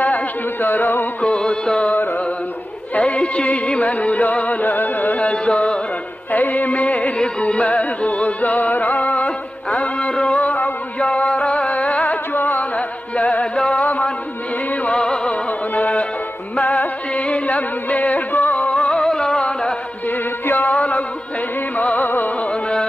دشت و تراک و ساران ای چی منو لاله زاران ای مرگو مرگو زاران امرو او یاره جوانه لالا من میوانه مسیلم مرگولانه بی پیاله و پیمانه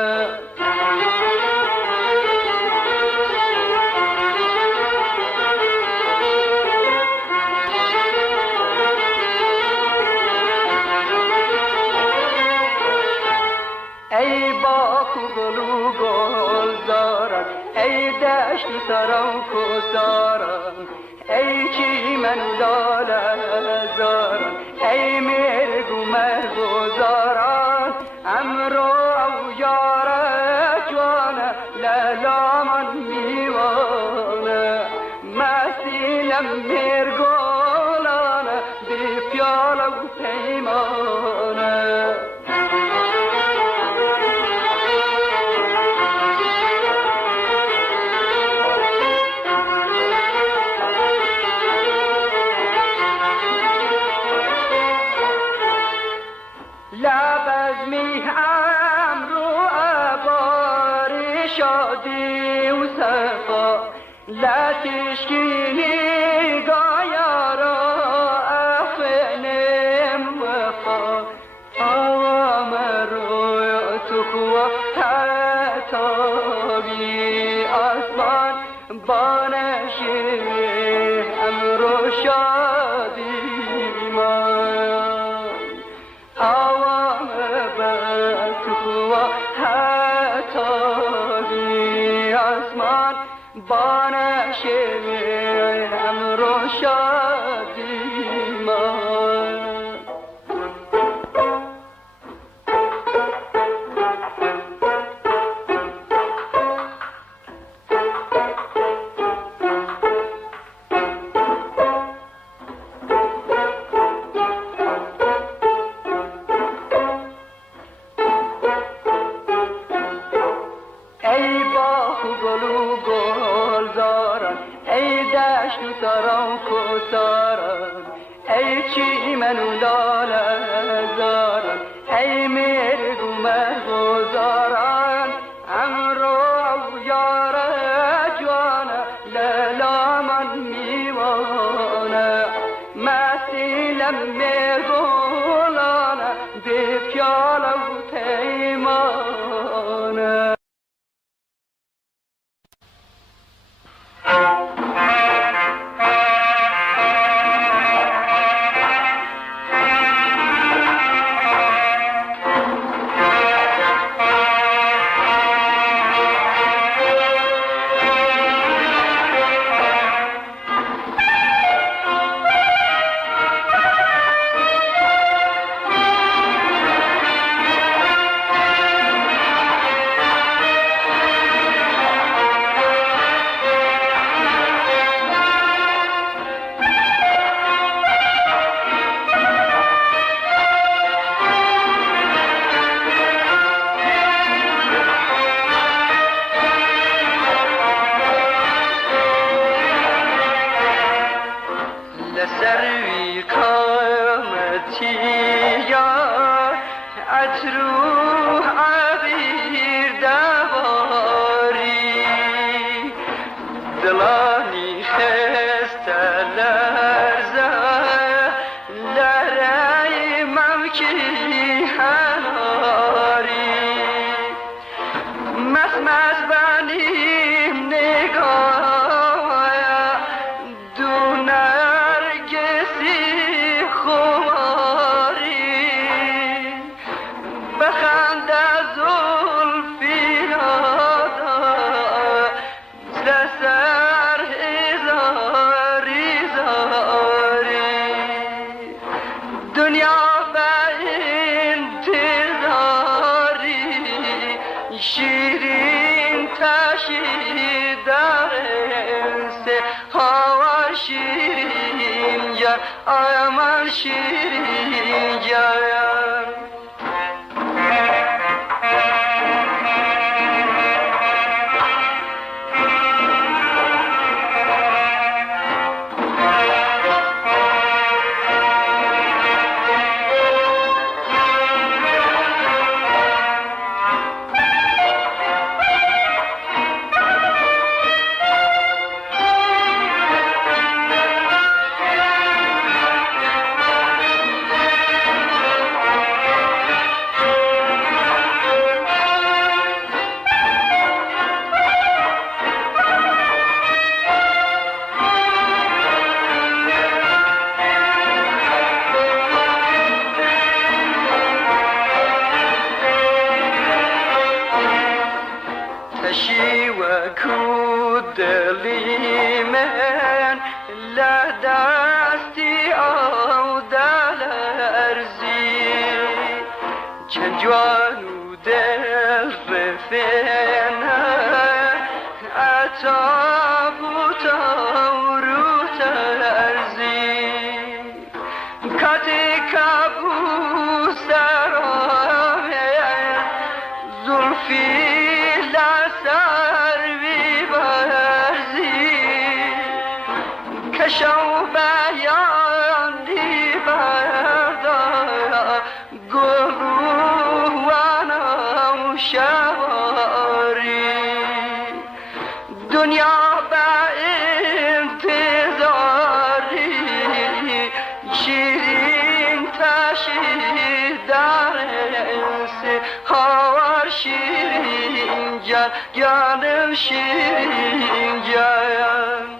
ای باغ و گل و گلزاران ای دشت و تراک و ساران ای چی من لاله زاران ای مرگ و مرگ و زاران امرو او یاره جوانه لالا من میوانه مسیلم مرگولانه بی پیاله و پیمانه شادی و صفا لا تشكيني قايرة أفنم وفا أوامر يأتكوا حتى بي أسمان بانشي أمر شادي ما أوامر بأتكوا حتى آسمان بانشه امر و شادی من تراک و ساران ای چی منو لاله زاران ای مرگ و مرگ و زاران امرو او یاره جوانه لالا من میوانه مسیلم مرگولانه بی پیاله و پیمانه aman şirin yar. لدستی او دلرزی چند جوان و دل رفنه عطا بوتا و رو ترزی کتی کبو سرامه زلفی لسر بی برزی کشو بیان دی بردا گروهانا و شواری دنیا به انتظاری شیرین تشی در انسی هاور شیرین جان جانم شیرین جان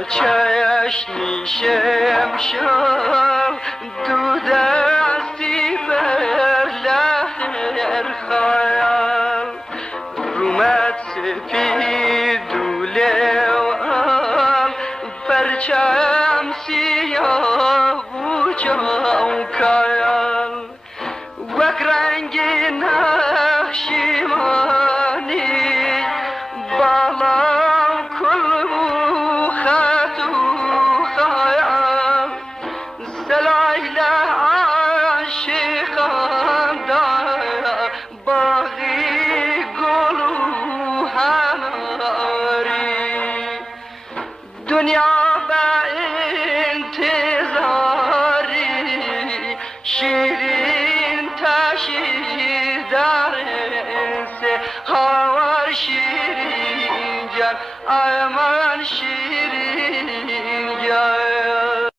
بچهش نیشم شد دو دستی بر لحر خیال رومت سپید دوله و آل پرچم سیاه و چاوکایال وک رنگ نقشیمانی بالا دنیا به انتظاری شیرین تشی در انسه هاور شیرین جان آمان شیرین جان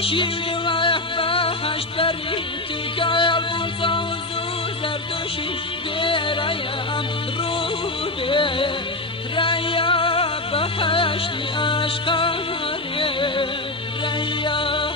لشی و بهشت بری تکایل بوزا و زور دوشی برایم رو به ریا بهشتی عشقاری ریا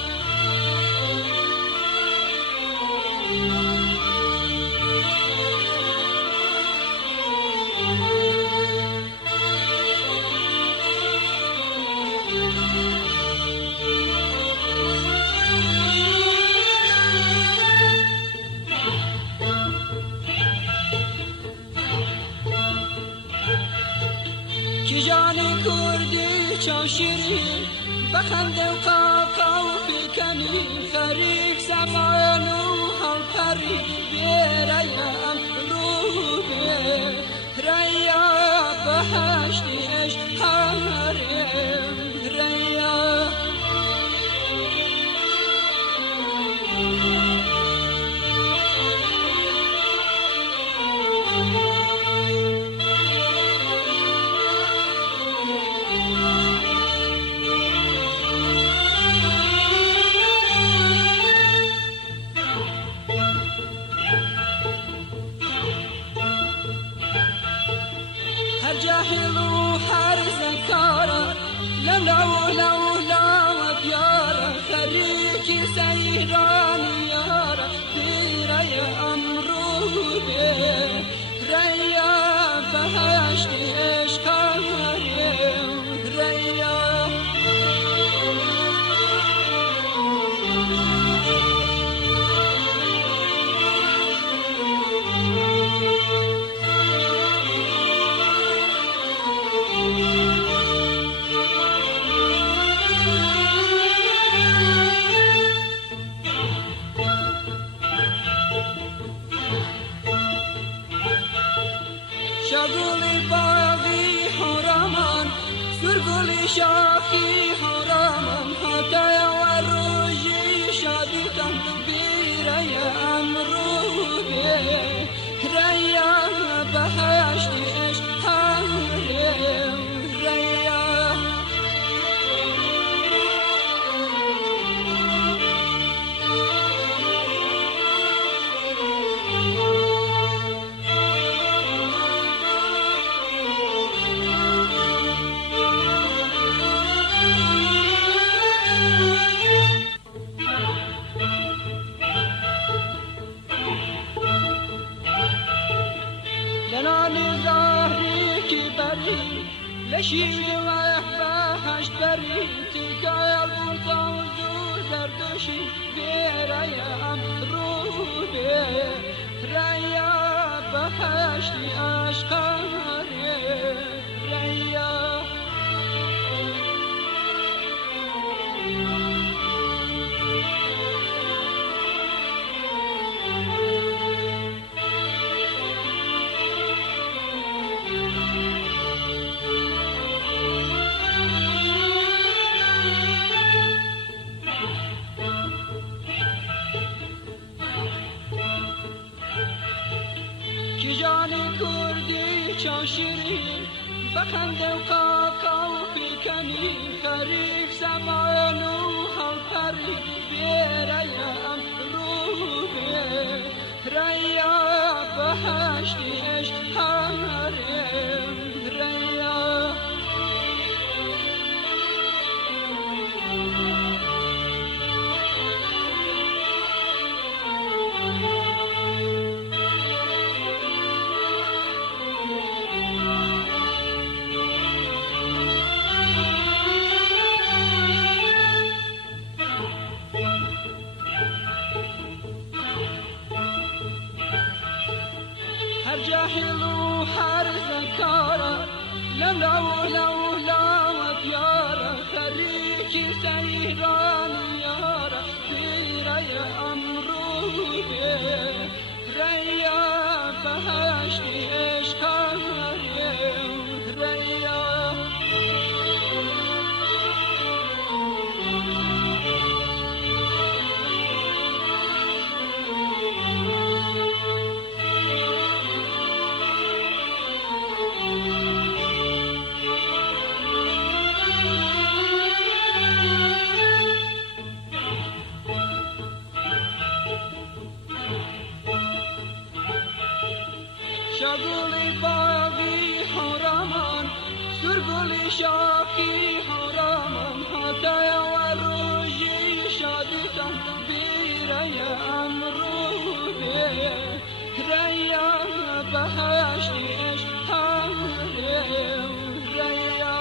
جانی کردی چون شیرین بخنده و قاقا و بکنی خریک زمان و حال پری برایم رو به ریا بهشتی عشقاریم ریا جاهل وحار زكارة لو ديارة خريكي سيران يارة بريا أمرو ريا بهشتي إشكاري ريا شغل باغی حرامان سرگل شاخی حرامان حتی و روژی شادی کن بیرایم رو به ریا بهشتی عشقاریم ریا جنانی زهری کی بری لشی و بهشت بری تکایل بوزا و زور زردوشی برایم رو به ریا بهشتی عشقاری ریا چون شیرین بخنده و قاقا و پیکنی خریف سمان و حال پری بیرایم رو ریا بهشتی عشق هرم ریا جاهل وحار زكارة لو ديارة خريج سيران يارة بيرا يا أمرو ريا بهشتي عشق ريا شغلی باقی حرامان سرگلی شاکی حرامان حتی و روژی شادیتان بیرای امرو ریا بهشتی عشق ریا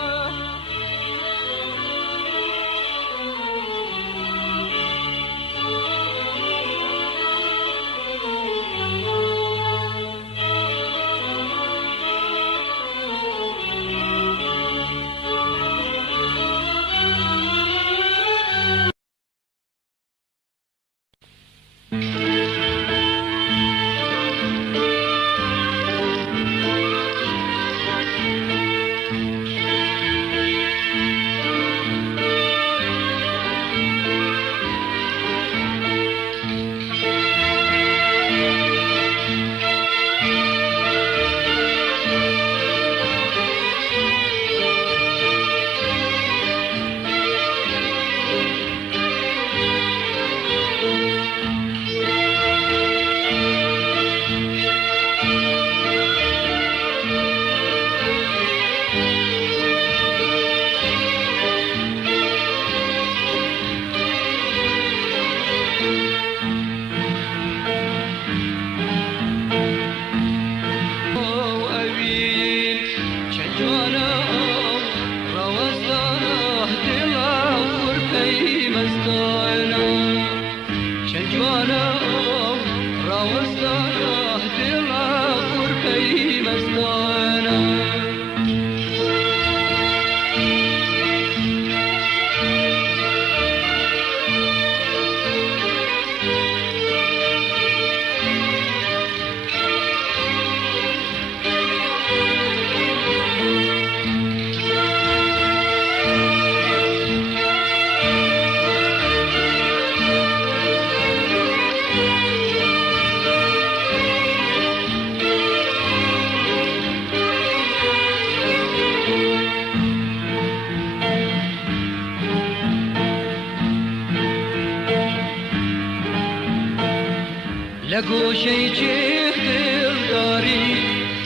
لگوشی چیخ دل داری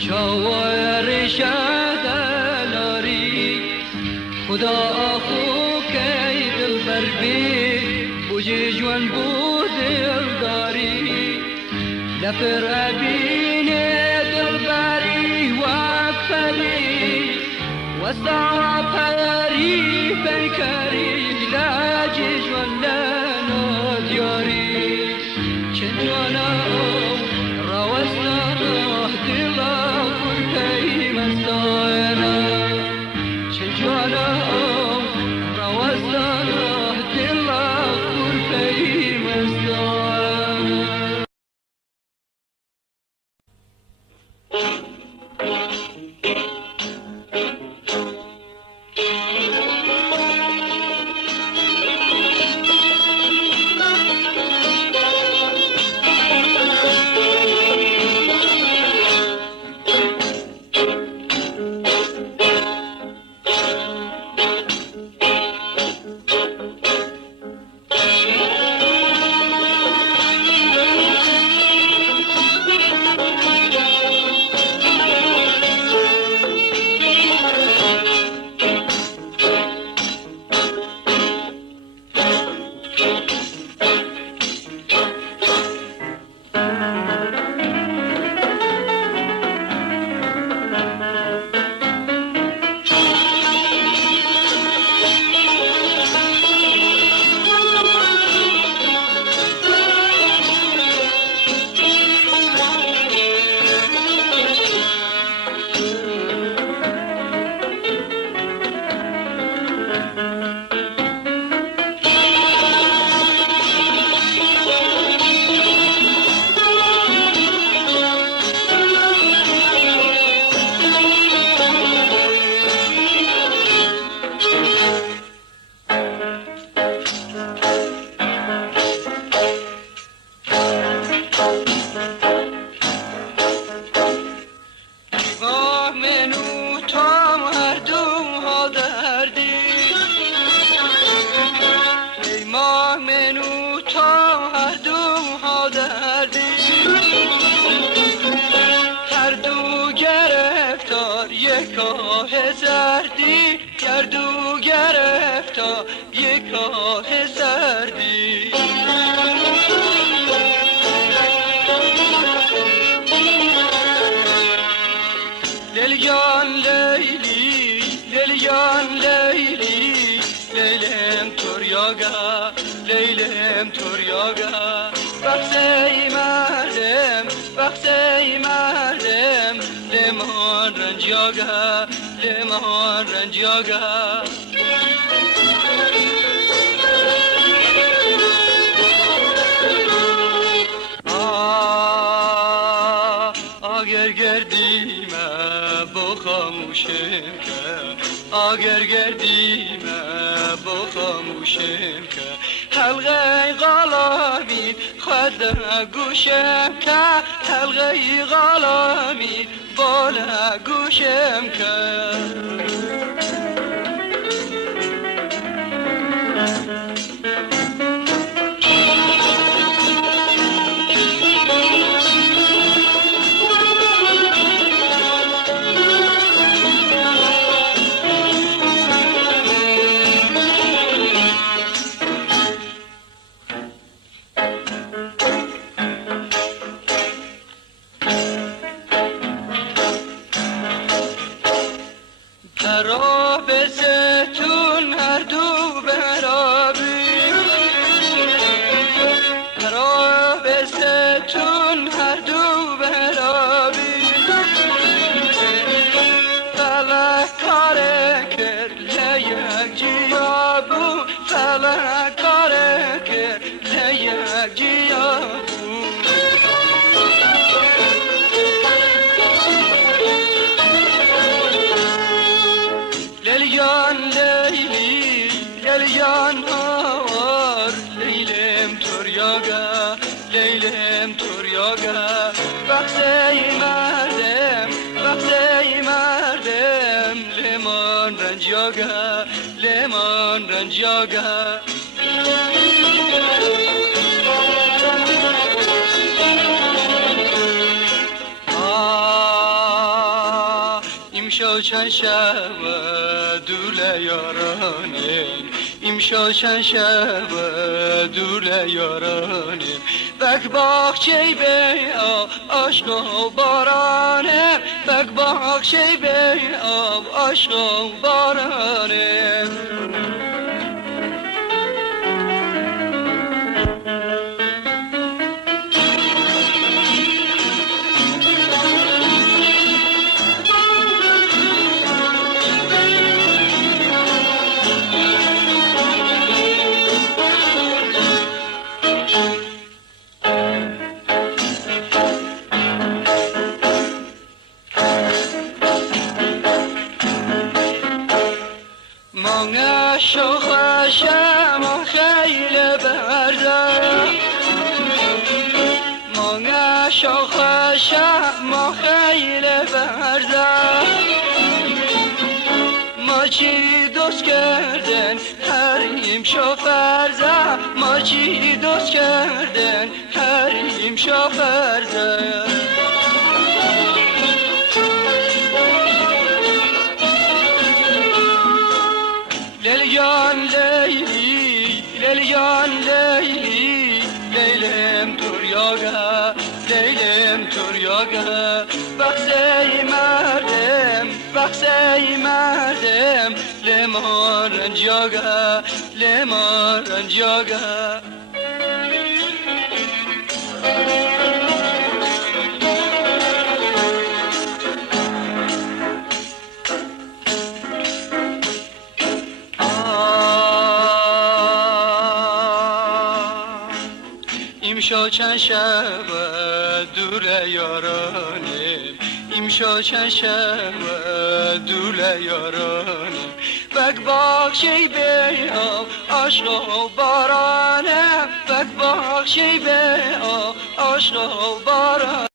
چاور شدلاری خدا آخو کی دل بر بی بوجی جوان بو دل داری لفر ابین دل باری وقفلی وسع پری پیکری لاجی جوان لنا دیاری چنجانا روزنا دلا فرکی مستانا چنجانا روزنا دلا فرکی مستانا سردی گردو گرفتا یک راه سردی لیلیان لیلی لیلیان لیلی لیلم توریاگا لیلم توریاگا بخشی مردم لیمان رنجیاگا لیمان رنجیاگا اگر گردیمه با خاموشم که اگر گردیمه با خاموشم که حلقه غلامی خود گوشم که حلقه غلامی بالا گوشم که لیمان رنجیاگا امشو چند شب دول یارانیم امشو چند شب دول یارانیم بک باغچه به عشق و بارانه بک باغچه به عشق و بارانه ماچی دوست کردن حریم شافرزه ماچی دوست کردن حریم شافرزه لیلیان لیلی لیلیان لیلی لیلم توریاگا لیلم توریاگا بخشی مردم لیمان رنجیاگا لیمان رنجیاگا امشو چند شب دور یارانیم امشو چند شب دور یارانیم بک باغچه به عشق و بارانه بک باغچه به عشق و بارانه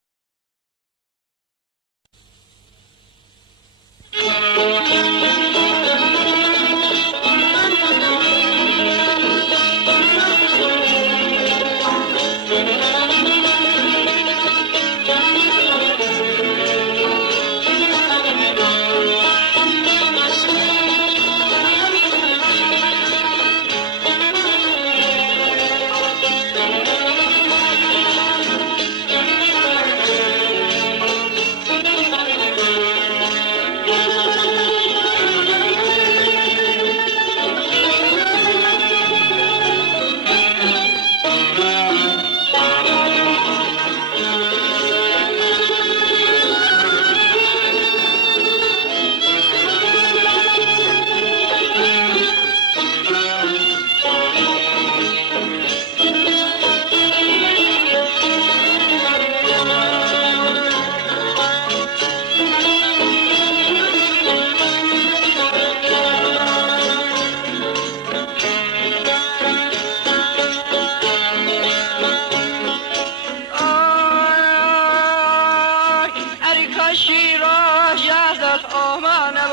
شیراز یزدت آمنه